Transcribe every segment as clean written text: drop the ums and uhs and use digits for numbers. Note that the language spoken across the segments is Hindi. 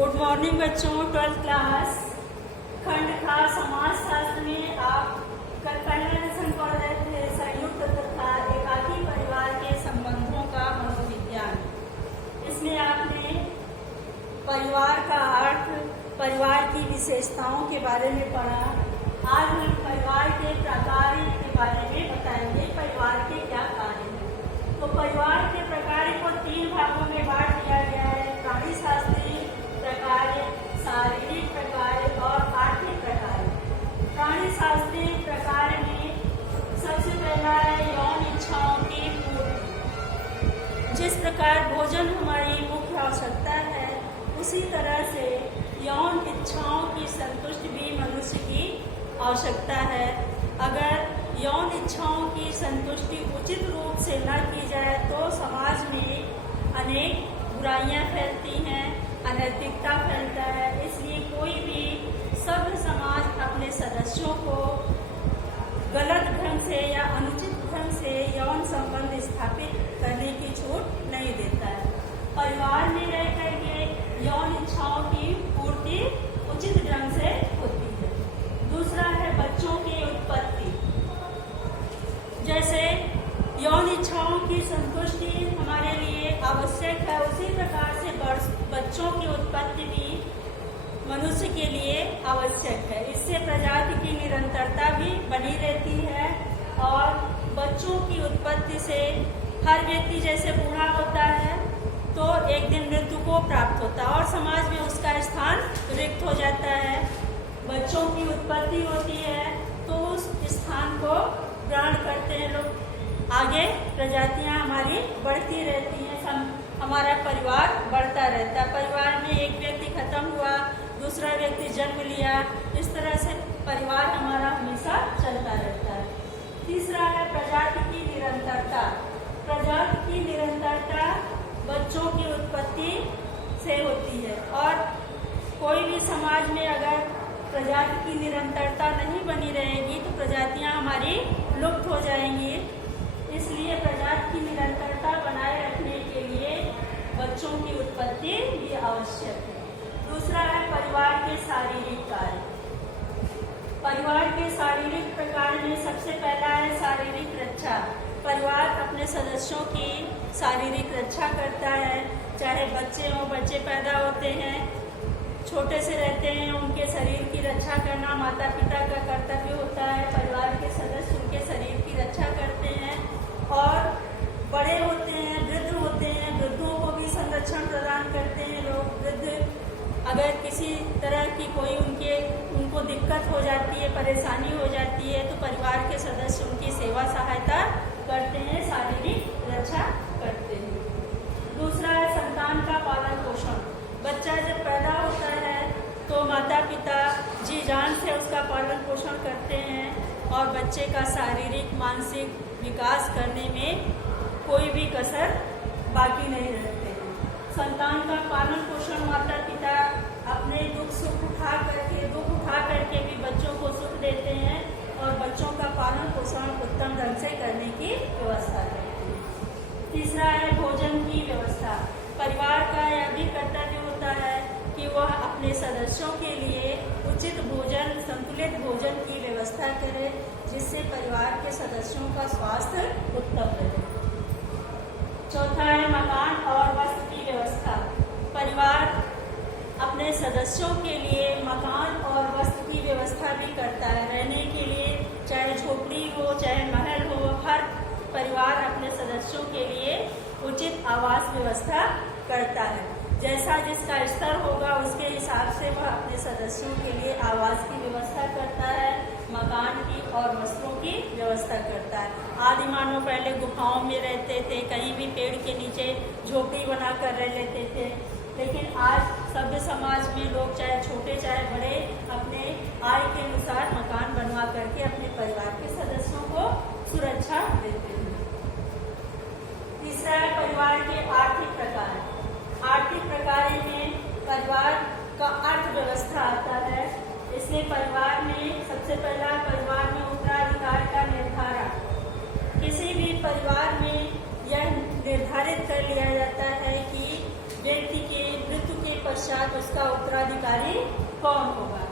गुड मॉर्निंग बच्चों। 12th क्लास खंड खा समाज शास्त्र में आप कल पहला लेसन पढ़ रहे थे संयुक्त तथा एकाकी परिवार के संबंधों का मनोविज्ञान। इसमें आपने परिवार का अर्थ, परिवार की विशेषताओं के बारे में पढ़ा। आज हम परिवार के प्रकार के बारे में बताएंगे, परिवार के क्या कार्य हैं। तो परिवार के प्रकार को 3 भागों में बांट दिया गया है: प्राणी शास्त्रीय प्रकार, शारीरिक प्रकार और आर्थिक प्रकार। प्राणी शास्त्रीय प्रकार में सबसे पहला है यौन इच्छाओं की पूर्ति। जिस प्रकार भोजन हमारी मुख्य आवश्यकता है, उसी तरह से यौन इच्छाओं की संतुष्टि भी मनुष्य की आवश्यकता है। अगर यौन इच्छाओं की संतुष्टि उचित रूप से न की जाए तो समाज में अनेक बुराइयां फैलती हैं, अनैतिकता फैलता है। इसलिए कोई भी सभ्य समाज अपने सदस्यों को गलत ढंग से या अनुचित ढंग से यौन संबंध स्थापित करने की छूट नहीं देता है। परिवार में रह करके यौन इच्छाओं की पूर्ति उचित ढंग से होती है। दूसरा है बच्चों की उत्पत्ति। जैसे यौन इच्छाओं की संतुष्टि हमारे लिए आवश्यक है, उसी प्रकार से बच्चों की उत्पत्ति भी मनुष्य के लिए आवश्यक है। इससे प्रजाति की निरंतरता भी बनी रहती है और बच्चों की उत्पत्ति से हर व्यक्ति जैसे बूढ़ा होता है तो एक दिन मृत्यु को प्राप्त होता है और समाज में उसका स्थान रिक्त हो जाता है। बच्चों की उत्पत्ति होती है तो उस स्थान को ग्रहण करते हैं लोग, आगे प्रजातियां हमारी बढ़ती रहती हैं, हमारा परिवार बढ़ता रहता है। परिवार में एक व्यक्ति खत्म हुआ, दूसरा व्यक्ति जन्म लिया, इस तरह से परिवार हमारा हमेशा चलता रहता है। तीसरा है प्रजाति की निरंतरता। प्रजाति की निरंतरता बच्चों की उत्पत्ति से होती है और कोई भी समाज में अगर प्रजाति की निरंतरता नहीं बनी रहेगी तो प्रजातियां हमारी लुप्त हो जाएंगी। इसलिए प्रजाति की निरंतरता बनाए रखने के लिए बच्चों की उत्पत्ति भी आवश्यक है। दूसरा है परिवार के शारीरिक कार्य। परिवार के शारीरिक प्रकार में सबसे पहला है शारीरिक रक्षा। परिवार अपने सदस्यों की शारीरिक रक्षा करता है, चाहे बच्चे हों, बच्चे पैदा होते हैं, छोटे से रहते हैं, उनके शरीर की रक्षा करना माता पिता का कर्तव्य होता है। परिवार के सदस्य उनके शरीर की रक्षा करते हैं और बड़े होते हैं, वृद्ध होते हैं, वृद्धों को भी संरक्षण प्रदान करते हैं लोग। वृद्ध अगर किसी तरह की कोई उनको दिक्कत हो जाती है, परेशानी हो जाती है तो परिवार के सदस्य उनकी सेवा सहायता करते हैं, शारीरिक रक्षा करते हैं। दूसरा है संतान का पालन पोषण। बच्चा जब पैदा होता है तो माता पिता जी जान से उसका पालन पोषण करते हैं और बच्चे का शारीरिक मानसिक विकास करने में कोई भी कसर बाकी नहीं रहते हैं। संतान का पालन पोषण माता पिता अपने दुख उठा करके भी बच्चों को सुख देते हैं और बच्चों का पालन पोषण उत्तम ढंग से करने की व्यवस्था करते हैं। तीसरा है भोजन की व्यवस्था। परिवार का यह भी कर्तव्य होता है कि वह अपने सदस्यों के लिए उचित भोजन, संतुलित भोजन की व्यवस्था करे, जिससे परिवार के सदस्यों का स्वास्थ्य उत्तम रहे। चौथा है मकान और वस्त्र की व्यवस्था। परिवार अपने सदस्यों के लिए मकान और वस्त्र की व्यवस्था भी करता है। रहने के लिए चाहे झोपड़ी हो चाहे महल हो, हर परिवार अपने सदस्यों के लिए उचित आवास व्यवस्था करता है। जैसा जिसका स्तर होगा उसके हिसाब से वह अपने सदस्यों के लिए आवास की व्यवस्था करता है, मकान की और वस्त्रों की व्यवस्था करता है। आदि मानव पहले गुफाओं में रहते थे, कहीं भी पेड़ के नीचे झोपड़ी बनाकर रह लेते थे, लेकिन आज सभ्य समाज में लोग चाहे छोटे चाहे बड़े अपने आय के अनुसार मकान बनवा करके अपने परिवार के सदस्यों को सुरक्षा देते हैं। तीसरा है परिवार के आर्थिक प्रकार। आर्थिक प्रकार में परिवार का अर्थव्यवस्था आता है। इसलिए परिवार में सबसे पहला परिवार में उत्तराधिकार का निर्धारण। किसी भी परिवार में यह निर्धारित कर लिया जाता है कि व्यक्ति के मृत्यु के पश्चात पश्चात उसका उत्तराधिकारी कौन होगा।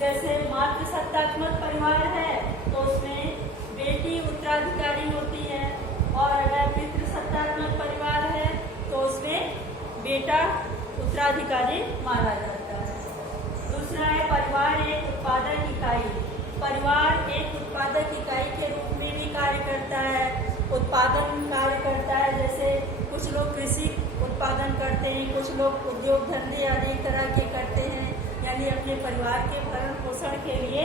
जैसे मातृसत्तात्मक परिवार है तो उसमें बेटी उत्तराधिकारी होती है, और अगर पितृसत्तात्मक परिवार है तो उसमें बेटा उत्तराधिकारी माना जाता है। दूसरा है परिवार एक उत्पादक इकाई। परिवार एक उत्पादक इकाई के रूप में भी कार्य करता है, उत्पादन कार्य करता है। जैसे कुछ लोग कृषि उत्पादन करते हैं, कुछ लोग उद्योग धंधे अनेक तरह के करते हैं, यानी अपने परिवार के भरण पोषण के लिए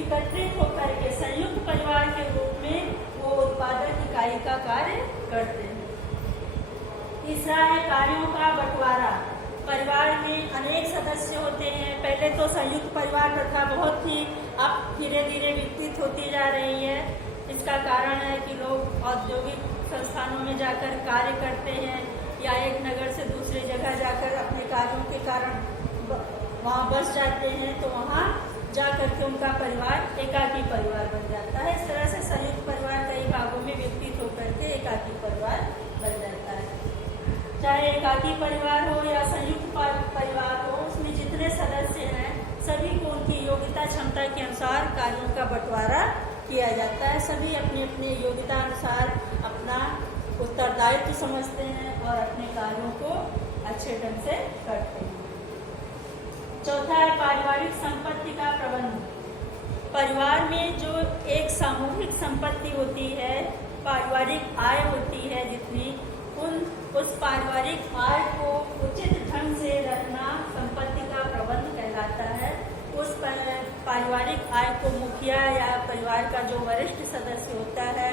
एकत्रित होकर के संयुक्त परिवार के रूप में वो उत्पादक इकाई का कार्य करते हैं। तीसरा है कार्यों का बंटवारा। परिवार में अनेक सदस्य होते हैं। पहले तो संयुक्त परिवार प्रथा बहुत थी, अब धीरे धीरे विकसित होती जा रही है। इसका कारण है कि लोग औद्योगिक संस्थानों में जाकर कार्य करते हैं, या एक नगर से दूसरे जगह जाकर अपने कार्यों के कारण वहाँ बस जाते हैं, तो वहाँ जा करके उनका परिवार एकाकी परिवार बन जाता है। इस तरह से संयुक्त परिवार कई भागों में विकसित होकर के एकाकी परिवार बन जाता है। चाहे एकाकी परिवार हो या संयुक्त परिवार हो, उसमें जितने सदस्य हैं सभी को उनकी योग्यता क्षमता के अनुसार कार्यों का बंटवारा किया जाता है। सभी अपने अपने योग्यता अनुसार अपना उत्तरदायित्व समझते हैं और अपने कार्यों को अच्छे ढंग से करते हैं। चौथा है पारिवारिक संपत्ति का प्रबंधन। परिवार में जो एक सामूहिक संपत्ति होती है, पारिवारिक आय होती है जितनी, उस पारिवारिक आय को उचित ढंग से रखना संपत्ति का प्रबंध कहलाता है। उस पारिवारिक आय को मुखिया या परिवार का जो वरिष्ठ सदस्य होता है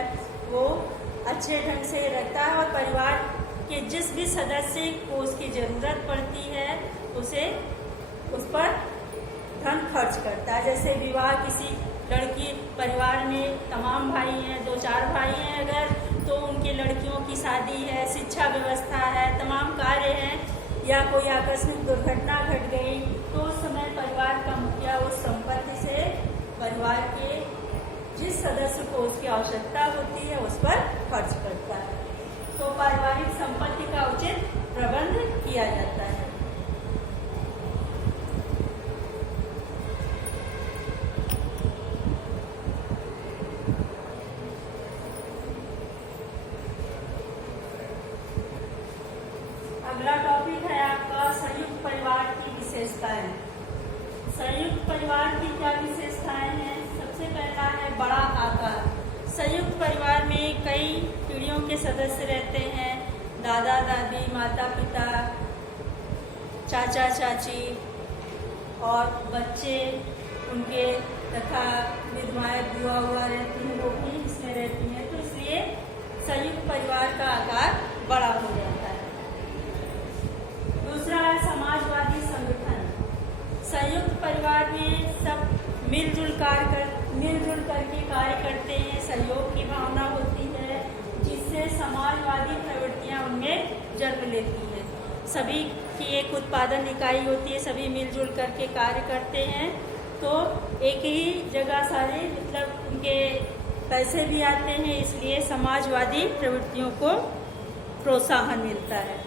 वो अच्छे ढंग से रखता है, और परिवार के जिस भी सदस्य को उसकी जरूरत पड़ती है उसे उस पर धन खर्च करता है। जैसे विवाह किसी लड़की, परिवार में तमाम भाई हैं, 2-4 भाई हैं अगर, तो उनकी लड़कियों की शादी है, शिक्षा व्यवस्था है, तमाम कार्य हैं, या कोई आकस्मिक दुर्घटना घट गई तो उस समय परिवार का मुखिया उस संपत्ति से परिवार के जिस सदस्य को उसकी आवश्यकता होती है उस पर खर्च करता है। तो पारिवारिक संपत्ति का उचित प्रबंध किया जाता है। अगला टॉपिक है आपका संयुक्त परिवार की विशेषताएं। संयुक्त परिवार की क्या विशेषताएं हैं? सबसे पहला है बड़ा आकार। संयुक्त परिवार में कई पीढ़ियों के सदस्य रहते हैं, दादा दादी, माता पिता, चाचा चाची और बच्चे उनके, तथा विधवाएं बुआ हुआ रहती हैं, वो भी इसमें रहती हैं। तो इसलिए संयुक्त परिवार का आकार बड़ा हो जाता है। दूसरा है समाजवादी संगठन। संयुक्त परिवार में सब मिलजुल करके कार्य करते हैं, सहयोग की भावना होती है, जिससे समाजवादी प्रवृत्तियां उनमें जन्म लेती है। सभी की एक उत्पादन इकाई होती है, सभी मिलजुल करके कार्य करते हैं, तो एक ही जगह सारे मतलब उनके पैसे भी आते हैं, इसलिए समाजवादी प्रवृत्तियों को प्रोत्साहन मिलता है।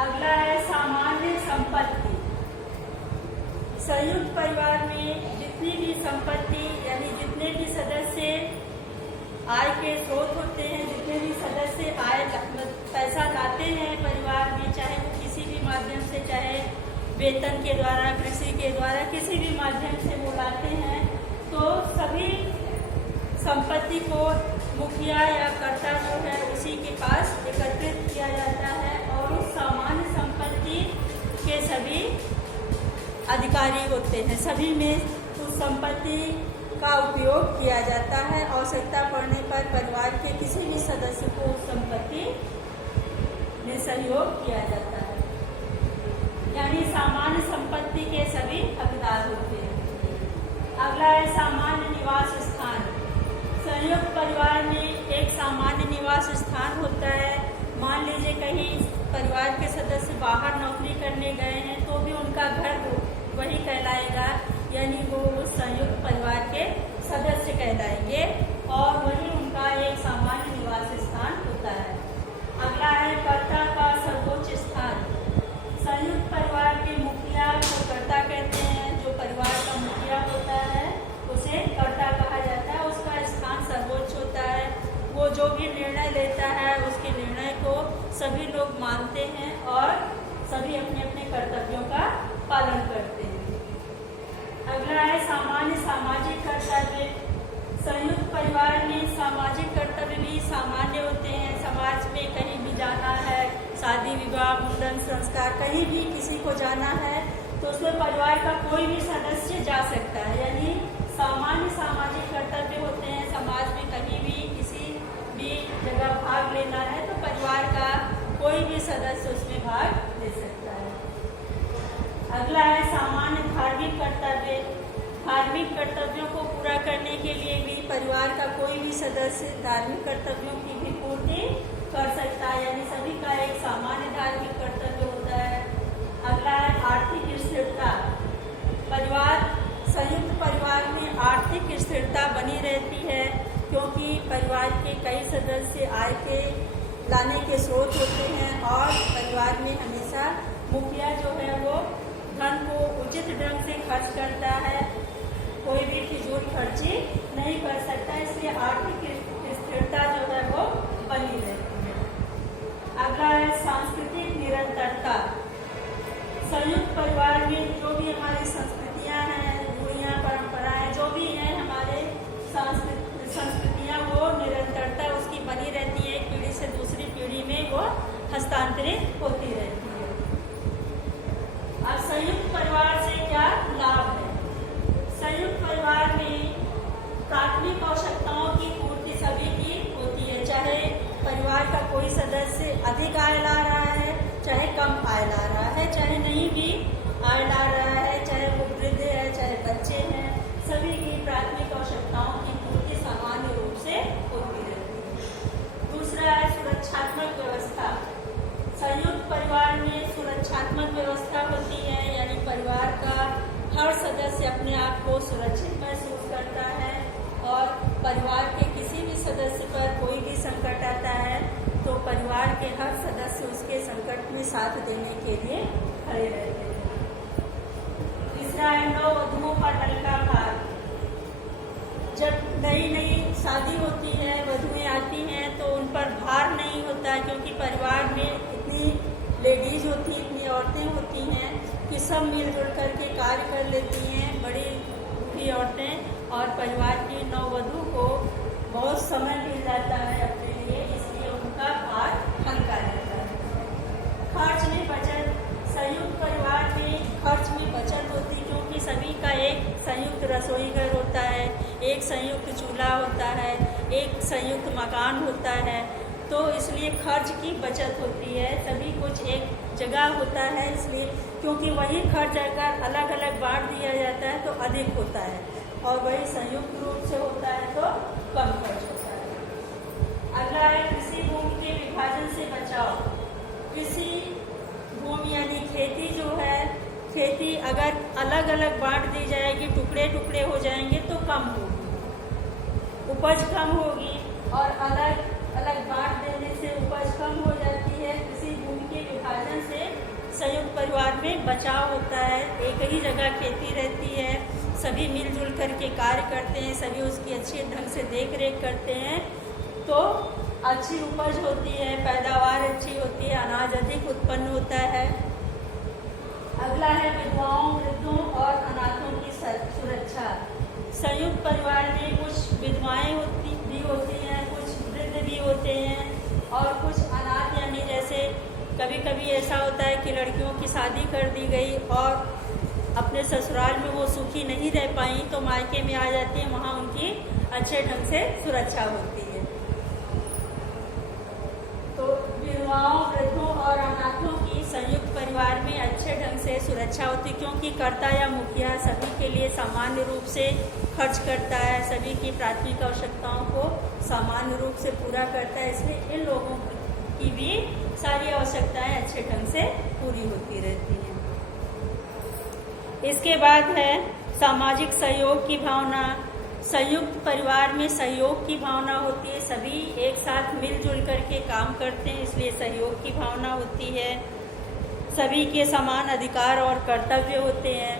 अगला है सामान्य संपत्ति। संयुक्त परिवार में जितनी भी संपत्ति यानी जितने भी सदस्य आय के स्रोत होते हैं, जितने भी सदस्य आय पैसा लाते हैं परिवार में, चाहे वो किसी भी माध्यम से, चाहे वेतन के द्वारा, कृषि के द्वारा, किसी भी माध्यम से वो लाते हैं, तो सभी संपत्ति को मुखिया या कर्ता जो है उसी के पास एकत्रित किया जाता है, और उस सामान्य संपत्ति के सभी अधिकारी होते हैं। सभी में उस संपत्ति का उपयोग किया जाता है। आवश्यकता पड़ने पर परिवार के किसी भी सदस्य को उस संपत्ति में सहयोग किया जाता है, यानी सामान्य संपत्ति के सभी हकदार होते हैं। अगला है सामान्य निवास स्थान। संयुक्त परिवार में एक सामान्य निवास स्थान होता है। मान लीजिए कहीं परिवार के सदस्य बाहर नौकरी करने गए हैं तो भी उनका घर वही कहलाएगा, यानी वो उस संयुक्त परिवार के सदस्य कहलाएंगे, और वही उनका एक सामान्य निवास स्थान होता है। अगला है कर्ता का सर्वोच्च स्थान। संयुक्त सभी लोग मानते हैं और सभी अपने अपने कर्तव्यों का पालन करते हैं। अगला है सामान्य सामाजिक कर्तव्य। संयुक्त परिवार में सामाजिक कर्तव्य भी सामान्य होते हैं। समाज में कहीं भी जाना है, शादी विवाह मुंडन संस्कार कहीं भी किसी को जाना है तो उसमें परिवार का कोई भी सदस्य जा सकता है, यानी सामान्य सामाजिक कर्तव्य होते हैं। समाज में कहीं भी किसी भी जगह भाग लेना है तो परिवार का कोई भी सदस्य उसमें भाग ले सकता है। अगला है सामान्य धार्मिक कर्तव्य। धार्मिक कर्तव्यों को पूरा करने के लिए भी परिवार का कोई भी सदस्य धार्मिक कर्तव्यों की भी पूर्ति कर सकता है, यानी सभी का एक सामान्य धार्मिक कर्तव्य होता है। अगला है आर्थिक स्थिरता। परिवार संयुक्त परिवार में आर्थिक स्थिरता बनी रहती है क्योंकि परिवार के कई सदस्य आय के लाने के स्रोत होते हैं और परिवार में हमेशा मुखिया जो है वो धन को उचित ढंग से खर्च करता है, कोई भी फिजूल खर्ची नहीं कर सकता, इसलिए आर्थिक स्थिरता जो है वो बनी रहती है। अगला है सांस्कृतिक निरंतरता। संयुक्त परिवार में जो भी हमारी संस्कृतियाँ हैं, रूढ़ियाँ परंपराएं जो भी हैं, हमारे संस्कृतियाँ वो निरंतरता उसकी बनी रहती है, एक पीढ़ी से दूसरी पीढ़ी में वो हस्तांतरित होती रहती है। अब संयुक्त परिवार से क्या लाभ है? संयुक्त परिवार में प्राथमिक आवश्यकताओं की पूर्ति सभी की होती है, चाहे परिवार का कोई सदस्य अधिक आय ला रहा है, चाहे कम आय ला रहा है, चाहे नहीं भी आय ला रहा है, चाहे वो वृद्ध है, चाहे बच्चे हैं, सभी की प्राथमिक आवश्यकताओं की पूर्ति सामान्य रूप से होती रहती है। दूसरा है सुरक्षात्मक व्यवस्था। संयुक्त परिवार में सुरक्षात्मक व्यवस्था होती है, यानी परिवार का हर सदस्य अपने आप को सुरक्षित महसूस करता है और परिवार के किसी भी सदस्य पर कोई भी संकट आता है तो परिवार के हर सदस्य उसके संकट में साथ देने के लिए खड़े रहते हैं। तीसरा है नववधुओं का टलका भार। जब नई नई शादी होती है, वधुएं आती हैं तो उन पर भार नहीं होता क्योंकि परिवार में इतनी लेडीज होती, इतनी औरतें होती हैं कि सब मिलजुल करके कार्य कर लेती हैं, बड़ी बूढ़ी औरतें, और परिवार की नववधु को बहुत समय मिल जाता है अपने लिए, इसलिए उनका भार हल्का रहता है। खर्च में बचत। संयुक्त परिवार में खर्च में बचत होती क्योंकि सभी का एक संयुक्त रसोई घर होता है, एक संयुक्त चूल्हा होता है, एक संयुक्त मकान होता है, तो इसलिए खर्च की बचत होती है। सभी कुछ एक जगह होता है, इसलिए क्योंकि वही खर्च अगर अलग अलग बांट दिया जाता है तो अधिक होता है और वही संयुक्त रूप से होता है तो कम खर्च होता है। अगला है कृषि भूमि के विभाजन से बचाव। कृषि भूमि यानी खेती जो है, खेती अगर अलग अलग बांट दी जाएगी, टुकड़े टुकड़े हो जाएंगे तो कम होगी, उपज कम होगी, और अलग अलग बांट देने से उपज कम हो जाती है। कृषि भूमि के विभाजन से संयुक्त परिवार में बचाव होता है, एक ही जगह खेती रहती है, सभी मिलजुल करके कार्य करते हैं, सभी उसकी अच्छे ढंग से देख रेख करते हैं तो अच्छी उपज होती है, पैदावार अच्छी होती है, अनाज अधिक उत्पन्न होता है। अगला है विधवाओं, वृद्धों और अनाथों की सुरक्षा। संयुक्त परिवार में कुछ विधवाएं होती हैं, कुछ वृद्ध भी होते हैं और कुछ अनाथ, यानी जैसे कभी कभी ऐसा होता है कि लड़कियों की शादी कर दी गई और अपने ससुराल में वो सुखी नहीं रह पाई तो मायके में आ जाती है, वहाँ उनकी अच्छे ढंग से सुरक्षा होती है। तो विधवाओं, वृद्धों और अनाथों की संयुक्त परिवार में अच्छे ढंग से सुरक्षा होती है क्योंकि कर्ता या मुखिया सभी के लिए सामान्य रूप से खर्च करता है, सभी की प्राथमिक आवश्यकताओं को सामान्य रूप से पूरा करता है, इसलिए इन लोगों की भी सारी आवश्यकताएं अच्छे ढंग से पूरी होती रहती हैं। इसके बाद है सामाजिक सहयोग की भावना। संयुक्त परिवार में सहयोग की भावना होती है, सभी एक साथ मिलजुल करके काम करते हैं, इसलिए सहयोग की भावना होती है। सभी के समान अधिकार और कर्तव्य होते हैं,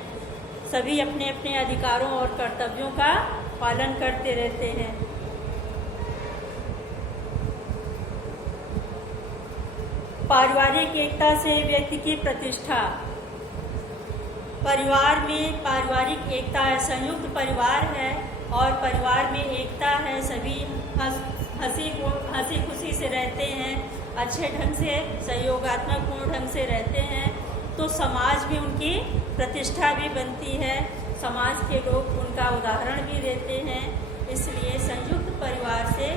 सभी अपने अपने अधिकारों और कर्तव्यों का पालन करते रहते हैं। पारिवारिक एकता से व्यक्ति की प्रतिष्ठा। परिवार में पारिवारिक एकता है, संयुक्त परिवार है और परिवार में एकता है, सभी हंसी खुशी से रहते हैं, अच्छे ढंग से सहयोगात्मक पूर्ण ढंग से रहते हैं, तो समाज में उनकी प्रतिष्ठा भी बनती है, समाज के लोग उनका उदाहरण भी देते हैं। इसलिए संयुक्त परिवार से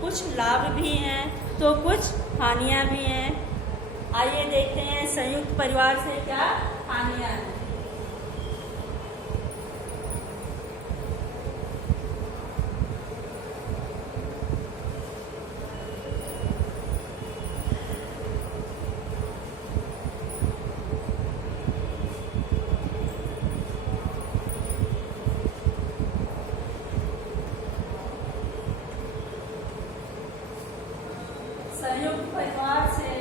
कुछ लाभ भी हैं तो कुछ हानियां भी हैं। आइए देखते हैं संयुक्त परिवार से क्या हानियां हैं। संयुक्त परिवार से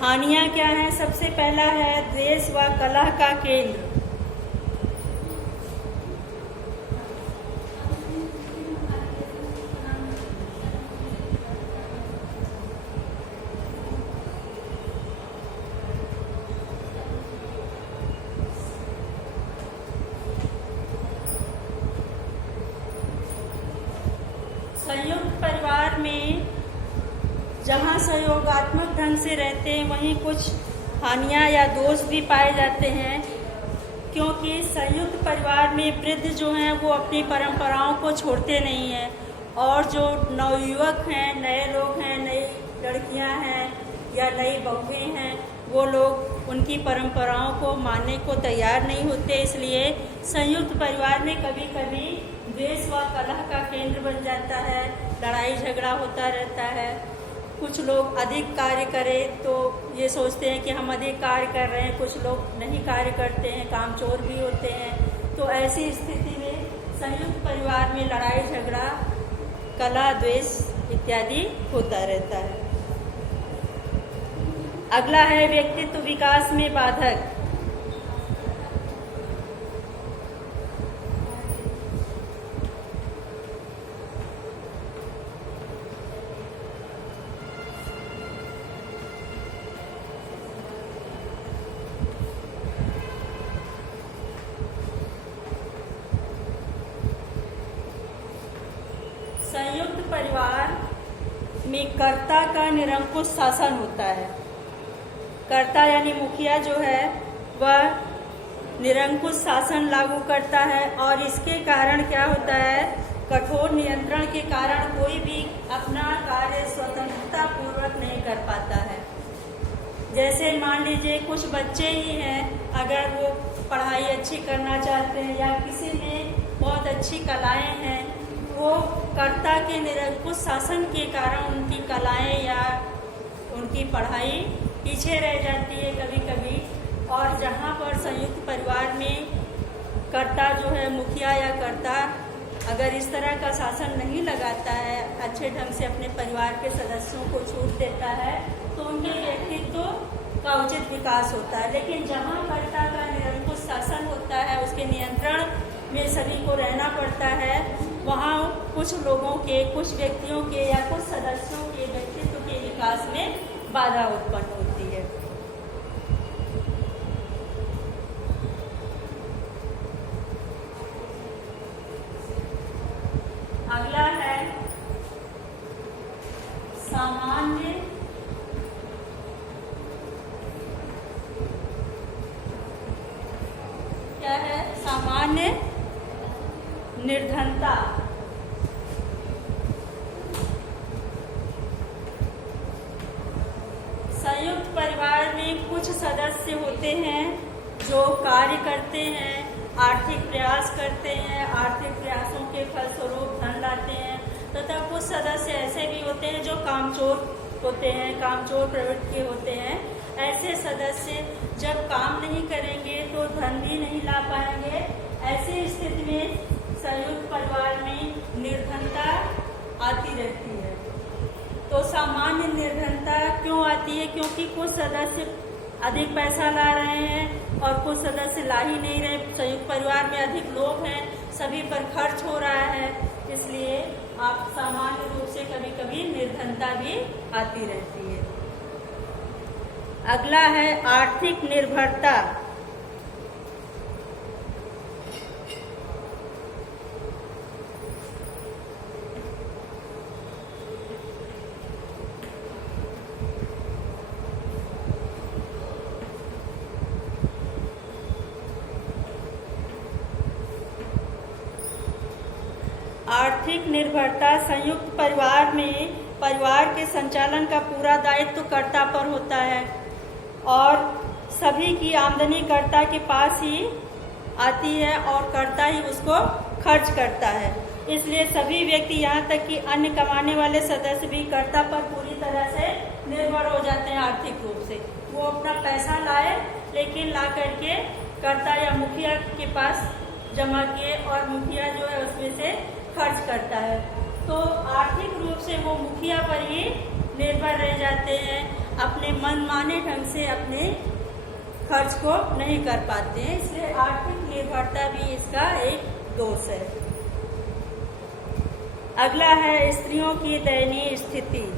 हानियां क्या है? सबसे पहला है द्वेष व कलह का केंद्र। संयुक्त परिवार में जहाँ सहयोगात्मक ढंग से रहते हैं वहीं कुछ हानियां या दोष भी पाए जाते हैं, क्योंकि संयुक्त परिवार में वृद्ध जो हैं वो अपनी परंपराओं को छोड़ते नहीं हैं और जो नवयुवक हैं, नए लोग हैं, नई लड़कियां हैं या नई बहुएं हैं, वो लोग उनकी परंपराओं को मानने को तैयार नहीं होते। इसलिए संयुक्त परिवार में कभी कभी द्वेष व कलह का केंद्र बन जाता है, लड़ाई झगड़ा होता रहता है। कुछ लोग अधिक कार्य करें तो ये सोचते हैं कि हम अधिक कार्य कर रहे हैं, कुछ लोग नहीं कार्य करते हैं, कामचोर भी होते हैं। तो ऐसी स्थिति में संयुक्त परिवार में लड़ाई झगड़ा, कलह, द्वेष इत्यादि होता रहता है। अगला है व्यक्तित्व विकास में बाधक। संयुक्त परिवार में कर्ता का निरंकुश शासन होता है। कर्ता यानी मुखिया जो है वह निरंकुश शासन लागू करता है और इसके कारण क्या होता है, कठोर नियंत्रण के कारण कोई भी अपना कार्य स्वतंत्रता पूर्वक नहीं कर पाता है। जैसे मान लीजिए कुछ बच्चे ही हैं, अगर वो पढ़ाई अच्छी करना चाहते हैं या किसी में बहुत अच्छी कलाएं हैं, वो कर्ता के निरंकुश शासन के कारण उनकी कलाएं या उनकी पढ़ाई पीछे रह जाती है कभी कभी। और जहाँ पर संयुक्त परिवार में कर्ता जो है, मुखिया या कर्ता अगर इस तरह का शासन नहीं लगाता है, अच्छे ढंग से अपने परिवार के सदस्यों को छूट देता है, तो उनके व्यक्तित्व का उचित विकास होता है। लेकिन जहाँ कर्ता का निरंकुश शासन होता है, उसके नियंत्रण में सभी को रहना पड़ता है, वहाँ कुछ लोगों के, कुछ व्यक्तियों के या कुछ सदस्यों के व्यक्तित्व के विकास में बाधा उत्पन्न होती है। अगला है सामान्य क्या है? सामान्य निर्धनता। संयुक्त परिवार में कुछ सदस्य होते हैं जो कार्य करते हैं, आर्थिक प्रयास करते हैं, आर्थिक प्रयासों के फलस्वरूप धन लाते हैं, तथा कुछ सदस्य ऐसे भी होते हैं जो कामचोर होते हैं, कामचोर प्रवृत्ति के होते हैं। ऐसे सदस्य जब काम नहीं करेंगे तो धन भी नहीं ला पाएंगे। ऐसी स्थिति में संयुक्त परिवार में निर्धनता आती रहती है। तो सामान्य निर्धनता क्यों आती है? क्योंकि कुछ सदस्य अधिक पैसा ला रहे हैं और कुछ सदस्य ला ही नहीं रहे। संयुक्त परिवार में अधिक लोग हैं, सभी पर खर्च हो रहा है, इसलिए आप सामान्य रूप से कभी कभी निर्धनता भी आती रहती है। अगला है आर्थिक निर्भरता। आर्थिक निर्भरता संयुक्त परिवार में परिवार के संचालन का पूरा दायित्व कर्ता पर होता है और सभी की आमदनी कर्ता के पास ही आती है और कर्ता ही उसको खर्च करता है। इसलिए सभी व्यक्ति यहाँ तक कि अन्य कमाने वाले सदस्य भी कर्ता पर पूरी तरह से निर्भर हो जाते हैं आर्थिक रूप से। वो अपना पैसा लाए लेकिन ला करके कर्ता या मुखिया के पास जमा किए और मुखिया जो है उसमें से खर्च करता है। तो आर्थिक रूप से वो मुखिया पर ही निर्भर रह जाते हैं, अपने मनमाने ढंग से अपने खर्च को नहीं कर पाते हैं। इसलिए आर्थिक निर्भरता भी इसका एक दोष है। अगला है स्त्रियों की दयनीय स्थिति।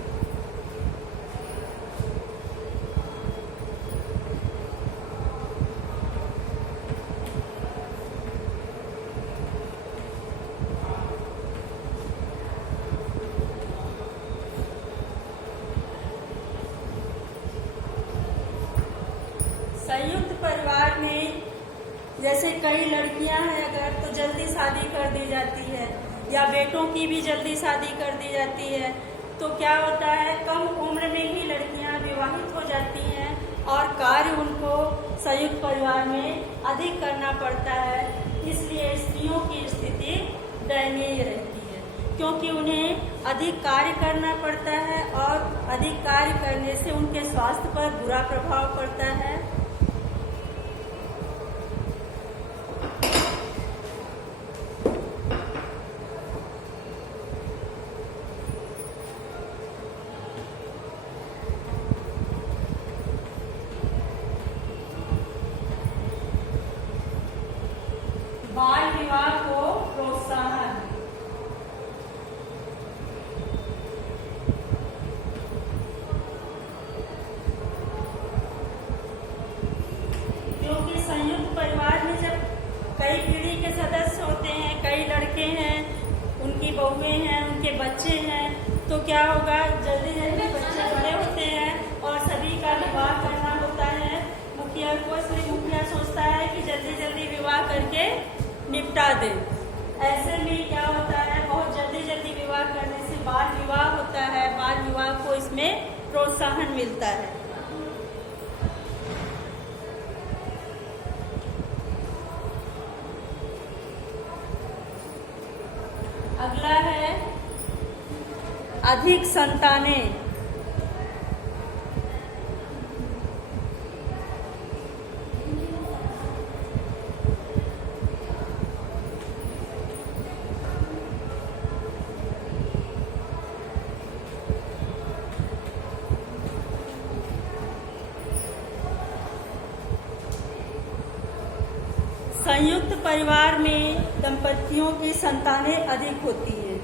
संयुक्त परिवार में जैसे कई लड़कियां हैं अगर तो जल्दी शादी कर दी जाती है या बेटों की भी जल्दी शादी कर दी जाती है। तो क्या होता है, कम उम्र में ही लड़कियां विवाहित हो जाती हैं और कार्य उनको संयुक्त परिवार में अधिक करना पड़ता है। इसलिए स्त्रियों की स्थिति दयनीय रहती है क्योंकि उन्हें अधिक कार्य करना पड़ता है और अधिक कार्य करने से उनके स्वास्थ्य पर बुरा प्रभाव पड़ता है। बाल विवाह को प्रोत्साहन। क्योंकि संयुक्त परिवार में जब कई पीढ़ी के सदस्य होते हैं, कई लड़के हैं, उनकी बहुएं हैं, उनके बच्चे हैं, तो क्या होगा, जल्दी जल्दी बच्चे बड़े होते हैं और सभी का विवाह करना होता है मुखिया को। इसलिए मुखिया सोचता है कि जल्दी जल्दी विवाह करके निपटा दे। ऐसे में क्या होता है, बहुत जल्दी जल्दी विवाह करने से बाल विवाह होता है। बाल विवाह को इसमें प्रोत्साहन मिलता है। अगला है अधिक संतानें। संयुक्त परिवार में दंपतियों की संतानें अधिक होती हैं।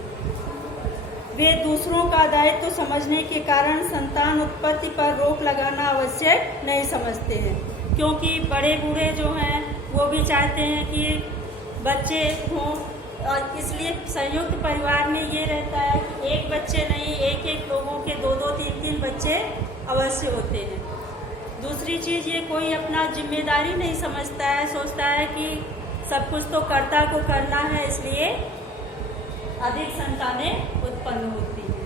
वे दूसरों का दायित्व समझने के कारण संतान उत्पत्ति पर रोक लगाना आवश्यक नहीं समझते हैं, क्योंकि बड़े बूढ़े जो हैं वो भी चाहते हैं कि बच्चे हों। और इसलिए संयुक्त परिवार में ये रहता है कि एक बच्चे नहीं, एक एक लोगों के दो दो तीन तीन बच्चे अवश्य होते हैं। दूसरी चीज, ये कोई अपना जिम्मेदारी नहीं समझता है, सोचता है कि सब कुछ तो कर्ता को करना है, इसलिए अधिक संतानें उत्पन्न होती हैं।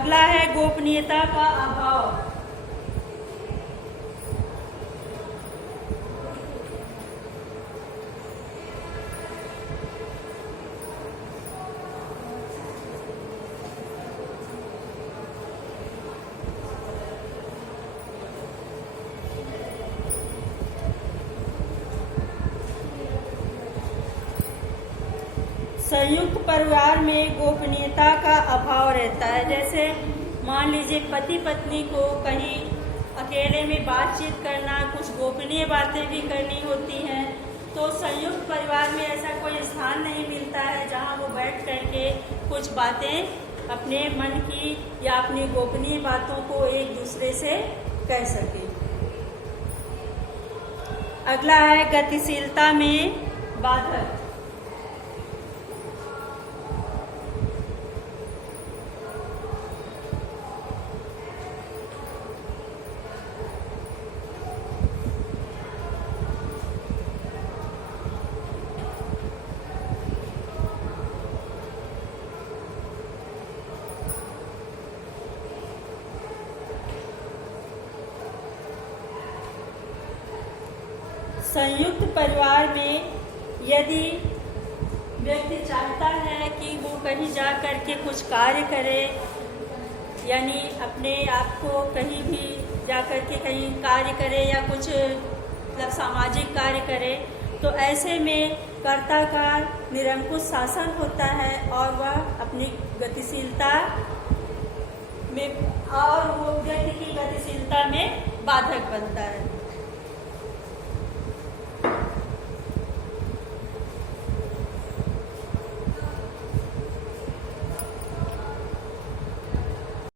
अगला है गोपनीयता का अभाव। संयुक्त परिवार में गोपनीयता का अभाव रहता है। जैसे मान लीजिए पति पत्नी को कहीं अकेले में बातचीत करना, कुछ गोपनीय बातें भी करनी होती हैं, तो संयुक्त परिवार में ऐसा कोई स्थान नहीं मिलता है जहां वो बैठ करके कुछ बातें अपने मन की या अपनी गोपनीय बातों को एक दूसरे से कह सके। अगला है गतिशीलता में बाधक। संयुक्त परिवार में यदि व्यक्ति चाहता है कि वो कहीं जा कर के कुछ कार्य करे, यानी अपने आप को कहीं भी जा कर के कहीं कार्य करे या कुछ मतलब सामाजिक कार्य करे, तो ऐसे में कर्ता का निरंकुश शासन होता है और वह अपनी गतिशीलता में और वो व्यक्ति की गतिशीलता में बाधक बनता है।